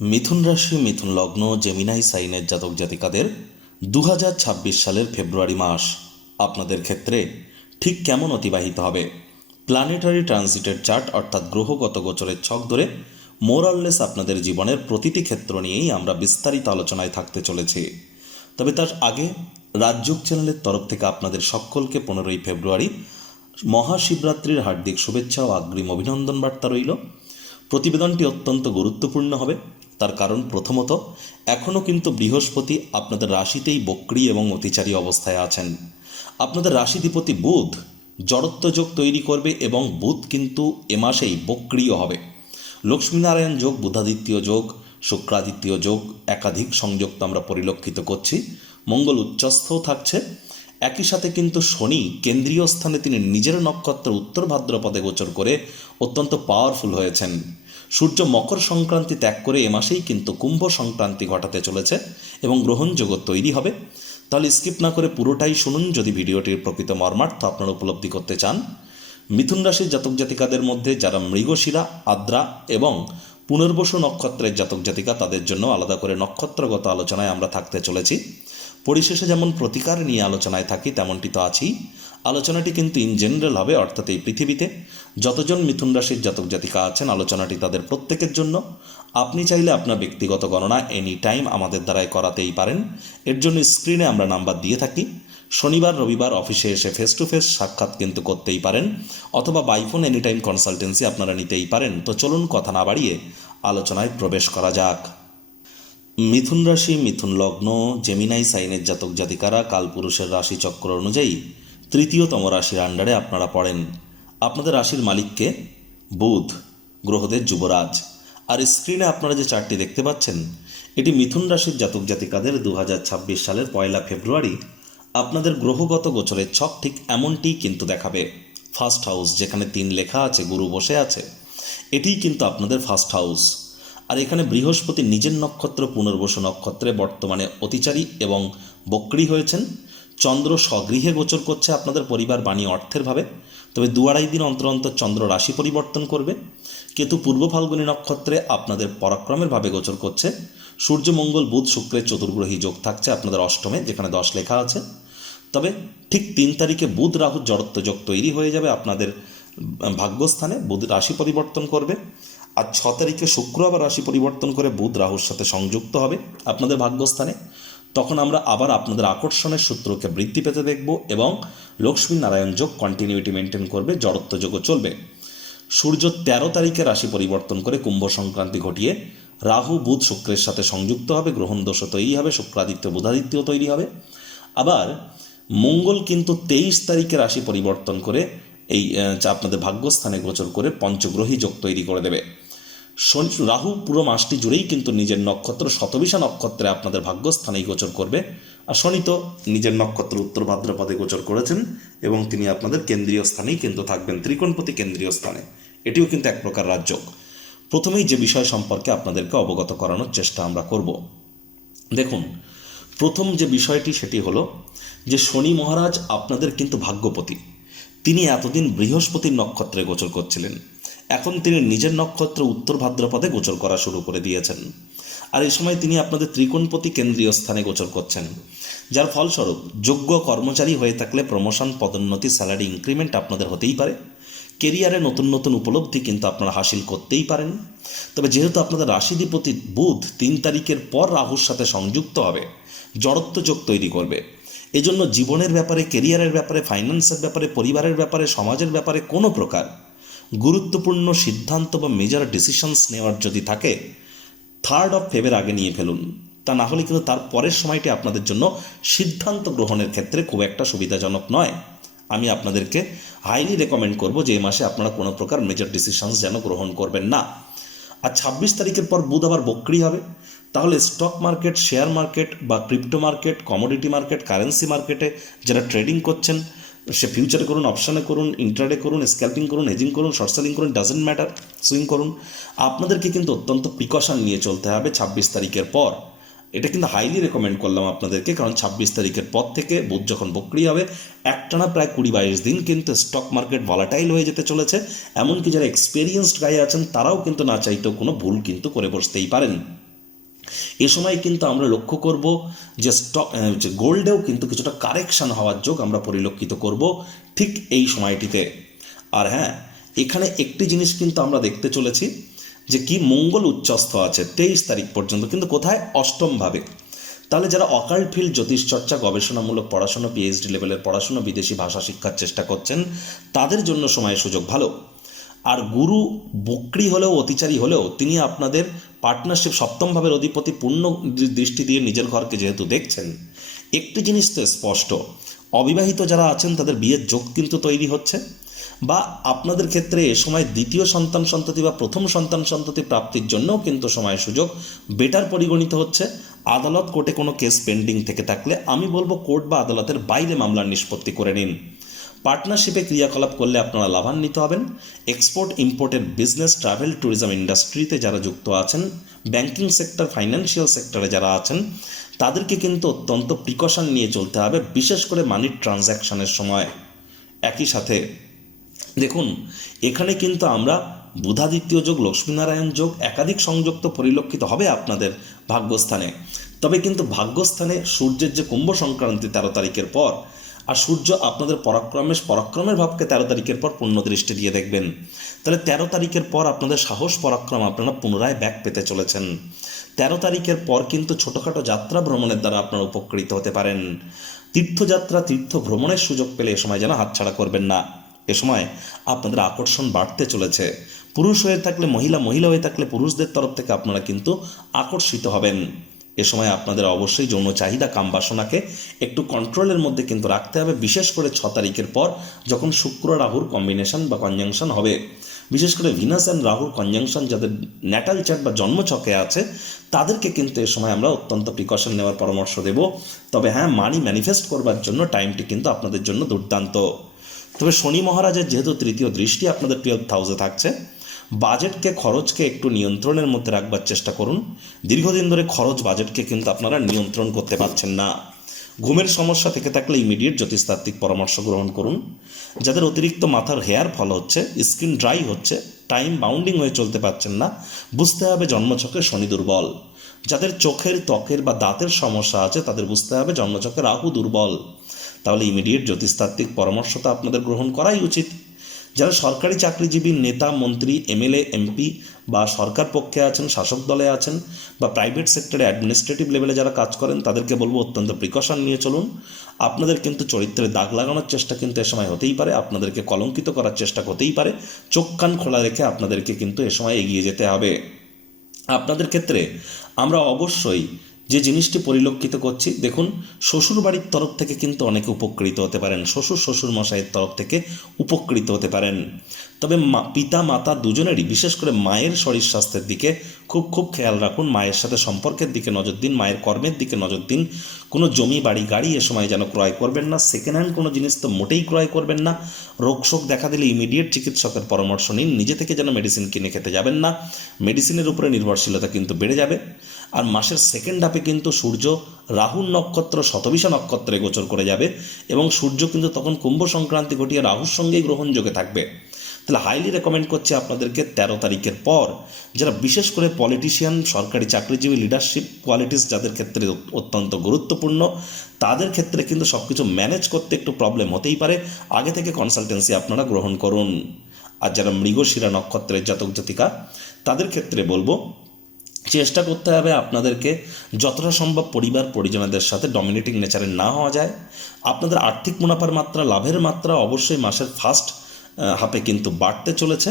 মিথুন রাশি, মিথুন লগ্ন, জেমিনাই সাইনের জাতক জাতিকাদের 2026 সালের ফেব্রুয়ারি মাস আপনাদের ক্ষেত্রে ঠিক কেমন অতিবাহিত হবে। প্ল্যানেটারি ট্রানজিটের চার্ট অর্থাৎ গ্রহগত গোচরের ছক ধরে মোরাললেস আপনাদের জীবনের প্রতিটি ক্ষেত্র নিয়েই আমরা বিস্তারিত আলোচনায় থাকতে চলেছি। তবে তার আগে রাজযোগ চ্যানেলের তরফ থেকে আপনাদের সকলকে 15ই ফেব্রুয়ারি মহাশিবরাত্রির হার্দিক শুভেচ্ছা ও অগ্রিম অভিনন্দন বার্তা রইল। প্রতিবেদনটি অত্যন্ত গুরুত্বপূর্ণ হবে, তার কারণ প্রথমত এখনও কিন্তু বৃহস্পতি আপনাদের রাশিতেই বক্রী এবং অতিচারী অবস্থায় আছেন। আপনাদের রাশিধিপতি বুধ জড়ত্ব যোগ তৈরি করবে এবং বুধ কিন্তু এ মাসেই বক্রীয় হবে। লক্ষ্মীনারায়ণ যোগ, বুধাদিত্য যোগ, শুক্রাদিত্য যোগ একাধিক সংযোগ তো আমরা পরিলক্ষিত করছি। মঙ্গল উচ্চস্থও থাকছে। একই সাথে কিন্তু শনি কেন্দ্রীয় স্থানে তিনি নিজের নক্ষত্র উত্তর ভাদ্রপদে গোচর করে অত্যন্ত পাওয়ারফুল হয়েছেন। সূর্য মকর সংক্রান্তি ত্যাগ করে এ মাসেই কিন্তু কুম্ভ সংক্রান্তি ঘটাতে চলেছে এবং গ্রহণযোগ তৈরি হবে। তাহলে স্কিপ না করে পুরোটাই শুনুন যদি ভিডিওটির প্রকৃত মর্মার্থ আপনারা উপলব্ধি করতে চান। মিথুন রাশির জাতক জাতিকাদের মধ্যে যারা মৃগশিরা, আদ্রা এবং পুনর্বসু নক্ষত্রের জাতক জাতিকা, তাদের জন্য আলাদা করে নক্ষত্রগত আলোচনায় আমরা থাকতে চলেছি। পরিশেষে যেমন প্রতিকার নিয়ে আলোচনায় থাকি তেমনটি তো আছেই। আলোচনাটি কিন্তু ইন জেনারেল হবে, অর্থাৎ এই পৃথিবীতে যতজন মিথুন রাশির জাতক জাতিকা আছেন আলোচনাটি তাদের প্রত্যেকের জন্য। আপনি চাইলে আপনার ব্যক্তিগত গণনা এনি টাইম আমাদের দ্বারাই করাতেই পারেন। এর জন্য স্ক্রিনে আমরা নাম্বার দিয়ে থাকি। শনিবার রবিবার অফিসে এসে ফেস টু ফেস সাক্ষাৎ কিন্তু করতেই পারেন, অথবা বাইফোন এনি টাইম কনসালটেন্সি আপনারা নিতেই পারেন। তো চলুন কথা না বাড়িয়ে আলোচনায় প্রবেশ করা যাক। মিথুন রাশি, মিথুন লগ্ন, জেমিনাই সাইনের জাতক জাতিকারা কালপুরুষের রাশিচক্র অনুযায়ী তৃতীয়তম রাশির আন্ডারে আপনারা পড়েন। আপনাদের রাশির মালিককে বুধ, গ্রহদের যুবরাজ। আর স্ক্রিনে আপনারা যে চার্টটি দেখতে পাচ্ছেন এটি মিথুন রাশির জাতক জাতিকাদের 2026 সালের 1 ফেব্রুয়ারি আপনাদের গ্রহগত গোচরের ছক ঠিক এমনটিই কিন্তু দেখাবে। ফার্স্ট হাউস যেখানে 3 লেখা আছে, গুরু বসে আছে, এটিই কিন্তু আপনাদের ফার্স্ট হাউস। আর এখানে বৃহস্পতি নিজের নক্ষত্র পুনর্বসু নক্ষত্রে বর্তমানে অতিচারী এবং বক্রী হয়েছেন। চন্দ্র স্বগৃহে গোচর করছে আপনাদের পরিবার, বাণী, অর্থের ভাবে। তবে 2-2.5 দিন অন্তর অন্তর চন্দ্র রাশি পরিবর্তন করবে। কেতু পূর্ব ফাল্গুনী নক্ষত্রে আপনাদের পরাক্রমের ভাবে গোচর করছে। সূর্য মঙ্গল বুধ শুক্রের চতুর্গ্রহী যোগ থাকছে আপনাদের অষ্টমে, যেখানে 10 লেখা আছে। তবে ঠিক 3 তারিখে বুধ রাহু জড়ত্ব যোগ তৈরি হয়ে যাবে আপনাদের ভাগ্যস্থানে, বুধ রাশি পরিবর্তন করবে। আর 6 তারিখে শুক্র আবার রাশি পরিবর্তন করে বুধ রাহুর সাথে সংযুক্ত হবে আপনাদের ভাগ্যস্থানে। তখন আমরা আবার আপনাদের আকর্ষণের সূত্রকে বৃদ্ধি পেতে দেখব এবং লক্ষ্মী নারায়ণ যোগ কন্টিনিউটি মেনটেন করবে, জড়ত্ব যোগও চলবে। সূর্য 13 তারিখে রাশি পরিবর্তন করে কুম্ভ সংক্রান্তি ঘটিয়ে রাহু বুধ শুক্রের সাথে সংযুক্ত হবে, গ্রহণ দোষও তৈরি হবে, শুক্রাদিত্য বুধাদিত্যও তৈরি হবে। আবার মঙ্গল কিন্তু 23 তারিখে রাশি পরিবর্তন করে এই আপনাদের ভাগ্যস্থানে গোচর করে পঞ্চগ্রহী যোগ তৈরি করে দেবে। শনি রাহু পুরো মাসটি জুড়েই কিন্তু নিজের নক্ষত্র শতবিশা নক্ষত্রে আপনাদের ভাগ্যস্থানেই গোচর করবে। আর শনি তো নিজের নক্ষত্র উত্তর ভাদ্রপদে গোচর করেছেন এবং তিনি আপনাদের কেন্দ্রীয় স্থানেই কিন্তু থাকবেন, ত্রিকোণপতি কেন্দ্রীয় স্থানে। এটিও কিন্তু এক প্রকার রাজযোগ। প্রথমেই যে বিষয় সম্পর্কে আপনাদেরকে অবগত করানোর চেষ্টা আমরা করব। দেখুন, প্রথম যে বিষয়টি সেটি হলো যে শনি মহারাজ আপনাদের কিন্তু ভাগ্যপতি। তিনি এতদিন বৃহস্পতির নক্ষত্রে গোচর করছিলেন, এখন তিনি নিজের নক্ষত্র উত্তর ভাদ্রপদে গোচর করা শুরু করে দিয়েছেন। আর এই সময় তিনি আপনাদের ত্রিকোণপতি কেন্দ্রীয় স্থানে গোচর করছেন, যার ফলস্বরূপ যোগ্য কর্মচারী হয়ে থাকলে প্রমোশন, পদোন্নতি, স্যালারি ইনক্রিমেন্ট আপনাদের হতেই পারে। কেরিয়ারে নতুন নতুন উপলব্ধি কিন্তু আপনারা হাসিল করতেই পারেন। তবে যেহেতু আপনাদের রাশিধিপতি বুধ 3 তারিখের পর রাহুর সাথে সংযুক্ত হবে, জড়ত্ব যোগ তৈরি করবে, এজন্য জীবনের ব্যাপারে, কেরিয়ারের ব্যাপারে, ফাইন্যান্সের ব্যাপারে, পরিবারের ব্যাপারে, সমাজের ব্যাপারে কোনো প্রকার গুরুত্বপূর্ণ সিদ্ধান্ত বা মেজর ডিসিশনস নেওয়ার যদি থাকে 3 ফেব্রুয়ারির আগে নিয়ে ফেলুন। তা না হলে কিন্তু তার পরের সময়টি আপনাদের জন্য সিদ্ধান্ত গ্রহণের ক্ষেত্রে খুব একটা সুবিধাজনক নয়। আমি আপনাদেরকে হাইলি রেকমেন্ড করব যে এই মাসে আপনারা কোনো প্রকার মেজর ডিসিশনস যেন গ্রহণ করবেন না। আর 26 তারিখের পর বুধ আবার বক্রী হবে। তাহলে স্টক মার্কেট, শেয়ার মার্কেট বা crypto market, commodity market, currency মার্কেটে যারা ট্রেডিং করছেন, সে ফিউচারে করুন, অপশানে করুন, ইন্ট্রাডে করুন, স্ক্যাল্পিং করুন, হেজিং করুন, শর্ট সেলিং করুন, ডাজেন্ট ম্যাটার, সুইং করুন, আপনাদেরকে কিন্তু অত্যন্ত প্রিকশন নিয়ে চলতে হবে 26 তারিখের পর। এটা কিন্তু হাইলি রেকমেন্ড করলাম আপনাদেরকে, কারণ 26 তারিখের পর থেকে বুধ যখন বক্রী হবে একটানা প্রায় 20-22 দিন কিন্তু স্টক মার্কেট ভলাটাইল হয়ে যেতে চলেছে। এমনকি যারা এক্সপেরিয়েন্সড গাই আছেন তারাও কিন্তু না চাইতেও কোনো ভুল কিন্তু করে বসতেই পারেন। এ সময় কিন্তু আমরা লক্ষ্য করব যে গোল্ডেও কিন্তু কিছুটা কারেকশান হওয়ার যোগ আমরা পরিলক্ষিত করব ঠিক এই সময়টিতে। আর হ্যাঁ, এখানে একটি জিনিস কিন্তু আমরা দেখতে চলেছি যে কি মঙ্গল উচ্চস্থ আছে 23 তারিখ পর্যন্ত, কিন্তু কোথায়? অষ্টমভাবে। তাহলে যারা অকাল্ট ফিল্ড, জ্যোতিষচর্চা, গবেষণামূলক পড়াশোনা, পিএইচডি লেভেলের পড়াশোনা, বিদেশি ভাষা শিক্ষার চেষ্টা করছেন, তাদের জন্য সময় সুযোগ ভালো। আর গুরু বক্রী হলেও, অতিচারী হলেও, তিনি আপনাদের পার্টনারশিপ, সপ্তম ভাবের অধিপতি, পূর্ণ দৃষ্টি দিয়ে নিজের ঘরকে যেহেতু দেখছেন, একটি জিনিস তো স্পষ্ট, অবিবাহিত যারা আছেন তাদের বিয়ের যোগ কিন্তু তৈরি হচ্ছে, বা আপনাদের ক্ষেত্রে এ সময় দ্বিতীয় সন্তান সন্ততি বা প্রথম সন্তান সন্ততি প্রাপ্তির জন্যও কিন্তু সময় সুযোগ বেটার পরিগণিত হচ্ছে। আদালত কোর্টে কোনো কেস পেন্ডিং থেকে থাকলে আমি বলবো কোর্ট বা আদালতের বাইরে মামলার নিষ্পত্তি করে নিন। পার্টনারশিপে ক্রিয়াকলাপ করলে আপনারা লাভান্বিত হবেন। এক্সপোর্ট ইম্পোর্টের বিজনেস, ট্রাভেল, ট্যুরিজম ইন্ডাস্ট্রিতে যারা যুক্ত আছেন, ব্যাংকিং সেক্টর, ফাইন্যান্সিয়াল সেক্টরে যারা আছেন, তাদেরকে কিন্তু অত্যন্ত প্রিকশন নিয়ে চলতে হবে, বিশেষ করে মানির ট্রানজ্যাকশনের সময়। একই সাথে দেখুন, এখানে কিন্তু আমরা বুধাদিত্য যোগ, লক্ষ্মীনারায়ণ যোগ, একাধিক সংযোগ তো পরিলক্ষিত হবে আপনাদের ভাগ্যস্থানে। তবে কিন্তু ভাগ্যস্থানে সূর্যের যে কুম্ভ সংক্রান্তি 13 তারিখের পর, আর সূর্য আপনাদের পরাক্রমের ভাবকে 13 তারিখের পর পূর্ণ দৃষ্টি দিয়ে দেখবেন। তাহলে 13 তারিখের পর আপনাদের সাহস পরাক্রম আপনারা পুনরায় ব্যাক পেতে চলেছেন। 13 তারিখের পর কিন্তু ছোটোখাটো যাত্রা ভ্রমণের দ্বারা আপনারা উপকৃত হতে পারেন। তীর্থযাত্রা, তীর্থ ভ্রমণের সুযোগ পেলে এ সময় যেন হাতছাড়া করবেন না। এ সময় আপনাদের আকর্ষণ বাড়তে চলেছে। পুরুষ হয়ে থাকলে মহিলা, মহিলা হয়ে থাকলে পুরুষদের তরফ থেকে আপনারা কিন্তু আকর্ষিত হবেন। এ সময় আপনাদের অবশ্যই যৌন চাহিদা, কামবাসনাকে একটু কন্ট্রোলের মধ্যে কিন্তু রাখতে হবে, বিশেষ করে 6 তারিখের পর যখন শুক্র রাহুর কম্বিনেশন বা কনজাংশন হবে। বিশেষ করে ভিনাস অ্যান্ড রাহুর কনজাংশন যাদের ন্যাটাল চার্ট বা জন্মছকে আছে, তাদেরকে কিন্তু এ সময় আমরা অত্যন্ত প্রিকশন নেওয়ার পরামর্শ দেব। তবে হ্যাঁ, মানি ম্যানিফেস্ট করবার জন্য টাইমটি কিন্তু আপনাদের জন্য দুর্দান্ত। তবে শনি মহারাজের যেহেতু তৃতীয় দৃষ্টি আপনাদের 12th হাউসে থাকছে, বাজেটকে, খরচকে একটু নিয়ন্ত্রণের মধ্যে রাখবার চেষ্টা করুন। দীর্ঘদিন ধরে খরচ, বাজেটকে কিন্তু আপনারা নিয়ন্ত্রণ করতে পারছেন না। ঘুমের সমস্যা থেকে থাকলে ইমিডিয়েট জ্যোতিষতাত্ত্বিক পরামর্শ গ্রহণ করুন। যাদের অতিরিক্ত মাথার হেয়ার ফল হচ্ছে, স্কিন ড্রাই হচ্ছে, টাইম বাউন্ডিং হয়ে চলতে পারছেন না, বুঝতে হবে জন্মছকে শনি দুর্বল। যাদের চোখের, ত্বকের বা দাঁতের সমস্যা আছে, তাদের বুঝতে হবে জন্মছকে রাহু দুর্বল। তাহলে ইমিডিয়েট জ্যোতিষতাত্ত্বিক পরামর্শ তো আপনাদের গ্রহণ করাই উচিত। যারা সরকারি চাকরিজীবী, নেতা, মন্ত্রী, এমএলএ, এমপি বা সরকার পক্ষে আছেন, শাসক দলে আছেন, বা প্রাইভেট সেক্টরে অ্যাডমিনিস্ট্রেটিভ লেভেলে যারা কাজ করেন, তাদেরকে বলবো অত্যন্ত প্রিকশন নিয়ে চলুন। আপনাদের কিন্তু চরিত্রে দাগ লাগানোর চেষ্টা কিন্তু এ সময় হতেই পারে, আপনাদেরকে কলঙ্কিত করার চেষ্টা হতেই পারে। চোখ কান খোলা রেখে আপনাদেরকে কিন্তু এ সময় এগিয়ে যেতে হবে। আপনাদের ক্ষেত্রে আমরা অবশ্যই যে জিনিসটি পরিলক্ষিত করছি, দেখুন, শ্বশুরবাড়ির তরফ থেকে কিন্তু অনেকে উপকৃত হতে পারেন, শ্বশুর মশাইয়ের তরফ থেকে উপকৃত হতে পারেন। তবে পিতা মাতা দুজনেরই, বিশেষ করে মায়ের শরীর স্বাস্থ্যের দিকে খুব খেয়াল রাখুন। মায়ের সাথে সম্পর্কের দিকে নজর দিন, মায়ের কর্মের দিকে নজর দিন। কোনো জমি, বাড়ি, গাড়ি এ সময় যেন ক্রয় করবেন না। সেকেন্ড হ্যান্ড কোনো জিনিস তো মোটেই ক্রয় করবেন না। রোগশোক দেখা দিলে ইমিডিয়েট চিকিৎসকের পরামর্শ নিন। নিজে থেকে যেন মেডিসিন কিনে খেতে যাবেন না, মেডিসিনের উপরে নির্ভরশীলতা কিন্তু বেড়ে যাবে। আর মাসের সেকেন্ড হাফে কিন্তু সূর্য রাহুর নক্ষত্র শতবিশা নক্ষত্রে গোচর করে যাবে, এবং সূর্য কিন্তু তখন কুম্ভ সংক্রান্তি ঘটিয়ে রাহুর সঙ্গেই গ্রহণযোগে থাকবে। তাহলে হাইলি রেকমেন্ড করছি আপনাদেরকে 13 তারিখের পর যারা বিশেষ করে পলিটিশিয়ান, সরকারি চাকরিজীবী, লিডারশিপ কোয়ালিটিস যাদের ক্ষেত্রে অত্যন্ত গুরুত্বপূর্ণ, তাদের ক্ষেত্রে কিন্তু সব কিছু ম্যানেজ করতে একটু প্রবলেম হতেই পারে। আগে থেকে কনসালটেন্সি আপনারা গ্রহণ করুন। আর যারা মৃগশিরা নক্ষত্রের জাতক জাতিকা, তাদের ক্ষেত্রে বলবো চেষ্টা করতে হবে আপনাদেরকে যতটা সম্ভব পরিবার পরিজনদের সাথে ডমিনেটিং নেচারের না হওয়া যায়। আপনাদের আর্থিক মুনাফার মাত্রা, লাভের মাত্রা অবশ্যই মাসের ফার্স্ট হাফে কিন্তু বাড়তে চলেছে,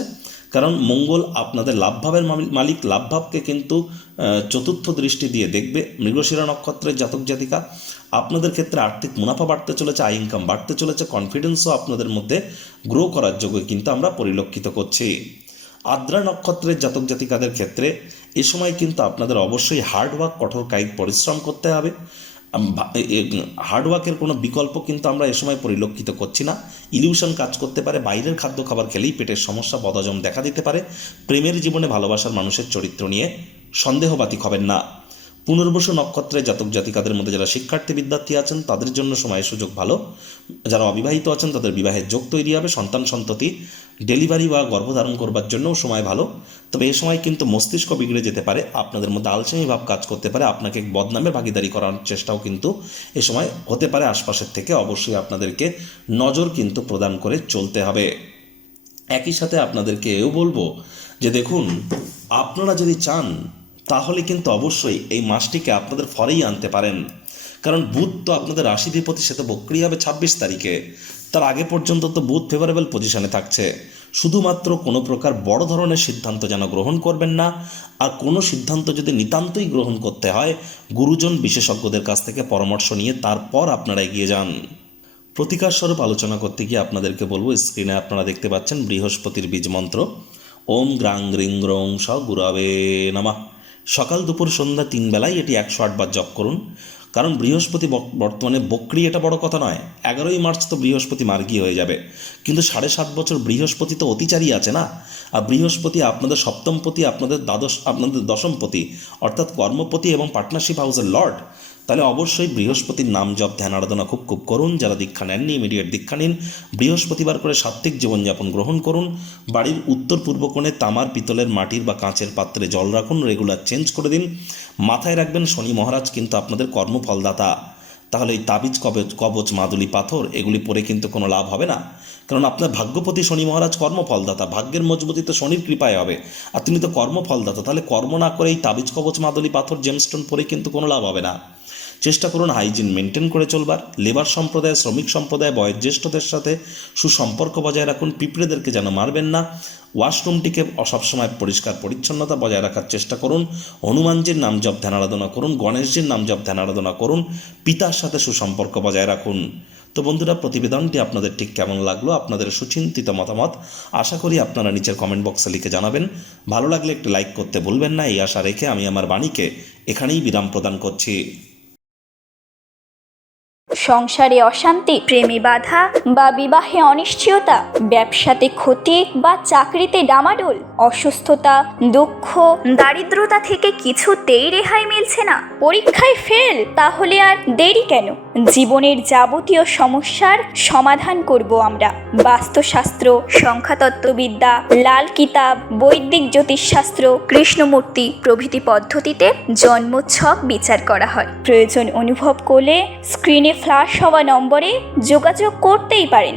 কারণ মঙ্গল আপনাদের লাভভাবের মালিক, লাভভাবকে কিন্তু চতুর্থ দৃষ্টি দিয়ে দেখবে। মৃগশিরা নক্ষত্রের জাতক জাতিকা, আপনাদের ক্ষেত্রে আর্থিক মুনাফা বাড়তে চলেছে, আয় ইনকাম বাড়তে চলেছে, কনফিডেন্সও আপনাদের মধ্যে গ্রো করার যোগ্য কিন্তু আমরা পরিলক্ষিত করছি। আদ্রা নক্ষত্রের জাতক জাতিকাদের ক্ষেত্রে এ সময় কিন্তু আপনাদের অবশ্যই হার্ডওয়ার্ক, কঠোর কায়িক পরিশ্রম করতে হবে। হার্ডওয়ার্কের কোনো বিকল্প কিন্তু আমরা এ সময় পরিলক্ষিত করছি না। ইলিউশন কাজ করতে পারে, বাইরের খাদ্য খাবার খেলেই পেটের সমস্যা, বদহজম দেখা দিতে পারে। প্রেমের জীবনে, ভালোবাসার মানুষের চরিত্র নিয়ে সন্দেহবাতিক হবেন না। পুনর্বসু নক্ষত্রের জাতক জাতিকাদের মধ্যে যারা শিক্ষার্থী, বিদ্যার্থী আছেন, তাদের জন্য সময় সুযোগ ভালো। যারা অবিবাহিত আছেন, তাদের বিবাহের যোগ তৈরি হবে। সন্তান সন্ততি ডেলিভারি বা গর্ভধারণ করবার জন্যও সময় ভালো, তবে এ সময় কিন্তু মস্তিষ্ক বিগড়ে যেতে পারে, আপনাদের মধ্যে আলসেমি ভাব কাজ করতে পারে, আপনাকে বদনামে ভাগিদারি করার চেষ্টাও কিন্তু এ সময় হতে পারে আশপাশের থেকে। অবশ্যই আপনাদেরকে নজর কিন্তু প্রদান করে চলতে হবে। একই সাথে আপনাদেরকে এও বলবো যে দেখুন, আপনারা যদি চান তাহলে কিন্তু অবশ্যই এই মাসটিকে আপনাদের ফরেই আনতে পারেন, কারণ বুধ তো আপনাদের রাশিধিপতি, সে তো বক্রি হবে 26 তারিখে। তার আগে পর্যন্ত তো বুধ ফেভারেবল পজিশনে থাকছে। শুধুমাত্র কোনো প্রকার বড় ধরনের সিদ্ধান্ত যেন গ্রহণ করবেন না, আর কোনো সিদ্ধান্ত যদি নিতান্তই গ্রহণ করতে হয় গুরুজন বিশেষজ্ঞদের কাছ থেকে পরামর্শ নিয়ে তারপর আপনারা এগিয়ে যান। প্রতিকার স্বরূপ আলোচনা করতে গিয়ে আপনাদেরকে বলবো, স্ক্রিনে আপনারা দেখতে পাচ্ছেন বৃহস্পতির বীজ মন্ত্র ওম গ্রাং গ্রিং গ্রং স গুরাবে নমঃ। সকাল দুপুর সন্ধ্যা 3 বেলায় এটি 108 বার জপ করুন। কারণ বৃহস্পতি বর্তমানে বক্রি, এটা বড় কথা নয়। 11ই মার্চ তো বৃহস্পতি মার্গী হয়ে যাবে, কিন্তু 7.5 বছর বৃহস্পতি তো অতিচারী আছে না। আর বৃহস্পতি আপনাদের সপ্তমপতি, আপনাদের দশমপতি, অর্থাৎ কর্মপতি এবং পার্টনারশিপ হাউসের লর্ড। তাহলে অবশ্যই বৃহস্পতির নাম জপ ধ্যান আরাধনা খুব করুন। যারা দীক্ষা নেননি ইমিডিয়েট দীক্ষা নিন। বৃহস্পতিবার করে সাত্ত্বিক জীবনযাপন গ্রহণ করুন। বাড়ির উত্তর পূর্ব কোণে তামার, পিতলের, মাটির বা কাঁচের পাত্রে জল রাখুন, রেগুলার চেঞ্জ করে দিন। মাথায় রাখবেন শনি মহারাজ কিন্তু আপনাদের কর্মফলদাতা। তাহলে এই তাবিজ কবচ মাদুলি পাথর এগুলি পরে কিন্তু কোনো লাভ হবে না, কারণ আপনার ভাগ্যপতি শনি মহারাজ কর্মফলদাতা। ভাগ্যের মজবুতি তো শনির কৃপায় হবে, আর তিনি তো কর্মফলদাতা। তাহলে কর্ম না করে এই তাবিজ কবচ মাদুলি পাথর জেমস্টোন পরে কিন্তু কোনো লাভ হবে না। চেষ্টা করুন হাইজিন মেনটেন করে চলবার। লেবার সম্প্রদায়, শ্রমিক সম্প্রদায়, বয়োজ্যেষ্ঠদের সাথে সুসম্পর্ক বজায় রাখুন। পিঁপড়েদেরকে যেন মারবেন না। ওয়াশরুমটিকে সবসময় পরিষ্কার পরিচ্ছন্নতা বজায় রাখার চেষ্টা করুন। হনুমানজির নাম জপ ধ্যান আরাধনা করুন। গণেশজির নাম জপ ধ্যান আরাধনা করুন। পিতার সাথে সুসম্পর্ক বজায় রাখুন। তো বন্ধুরা, প্রতিবেদনটি আপনাদের ঠিক কেমন লাগলো, আপনাদের সুচিন্তিত মতামত আশা করি আপনারা নিচের কমেন্ট বক্সে লিখে জানাবেন। ভালো লাগলে একটু লাইক করতে ভুলবেন না। এই আশা রেখে আমি আমার বাণীকে এখানেই বিরাম প্রদান করছি। সংসারে অশান্তি, প্রেমে বাধা বা বিবাহে অনিশ্চয়তা, ব্যবসাতে ক্ষতি বা চাকরিতে ডামাডোল, অসুস্থতা, দুঃখ, দারিদ্রতা থেকে কিছুতেই রেহাই মিলছে না, পরীক্ষায় ফেল, তাহলে আর দেরি কেন? জীবনের যাবতীয় সমস্যার সমাধান করব আমরা। বাস্তুশাস্ত্র, সংখ্যাতত্ত্ববিদ্যা, লাল কিতাব, বৈদিক জ্যোতিষশাস্ত্র, কৃষ্ণমূর্তি প্রভৃতি পদ্ধতিতে জন্মছক বিচার করা হয়। প্রয়োজন অনুভব করলে স্ক্রিনে ফ্ল্যাশ হওয়া নম্বরে যোগাযোগ করতেই পারেন।